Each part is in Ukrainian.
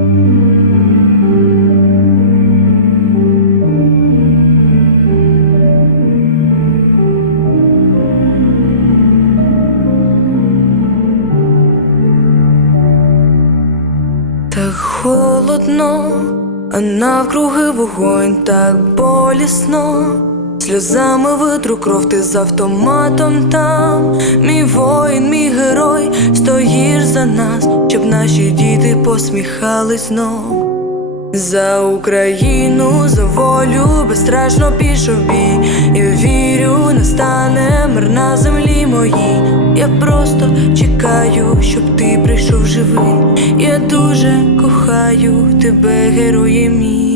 Так холодно, а навкруги вогонь так болісно. Сльозами витру кров ти з автоматом там. Мій воїн, мій герой, стоїш за нас, щоб наші діти посміхались знов. За Україну, за волю безстрашно пішов бій. Я вірю, настане мир на землі моїй. Я просто чекаю, щоб ти прийшов живий. Я дуже кохаю тебе, герої мій.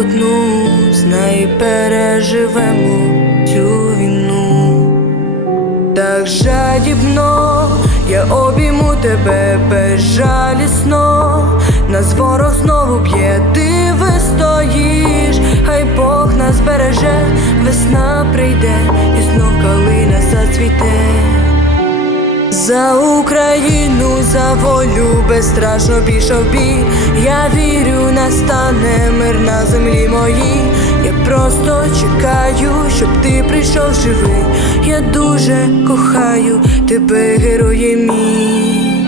Одну, знай переживемо цю війну. Так жадібно я обійму тебе безжалісно, нас ворог знову б'є, ти вистоїш, хай Бог нас береже, весна прийде, і знов калина зацвіте. За Україну, за волю безстрашно пішов бій. Я вірю, настане мир на землі моїй. Я просто чекаю, щоб ти прийшов живий. Я дуже кохаю тебе, герої мій.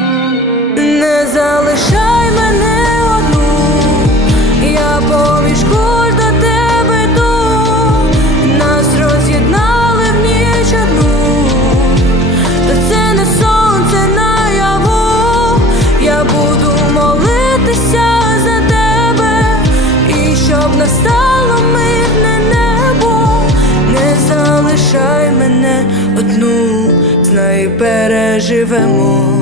Настало мирне небо, не залишай мене одну, знай переживемо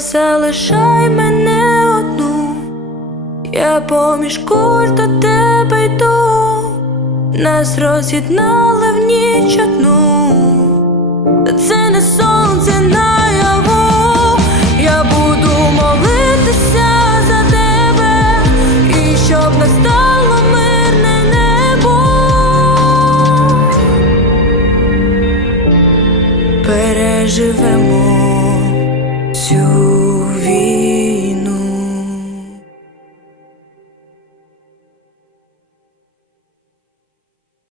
Залишай мене одну, я поміж куль до тебе йду, нас роз'єднали в ніч одну, та це не сонце наяву, я буду молитися за тебе, і щоб настало мирне небо. Переживемо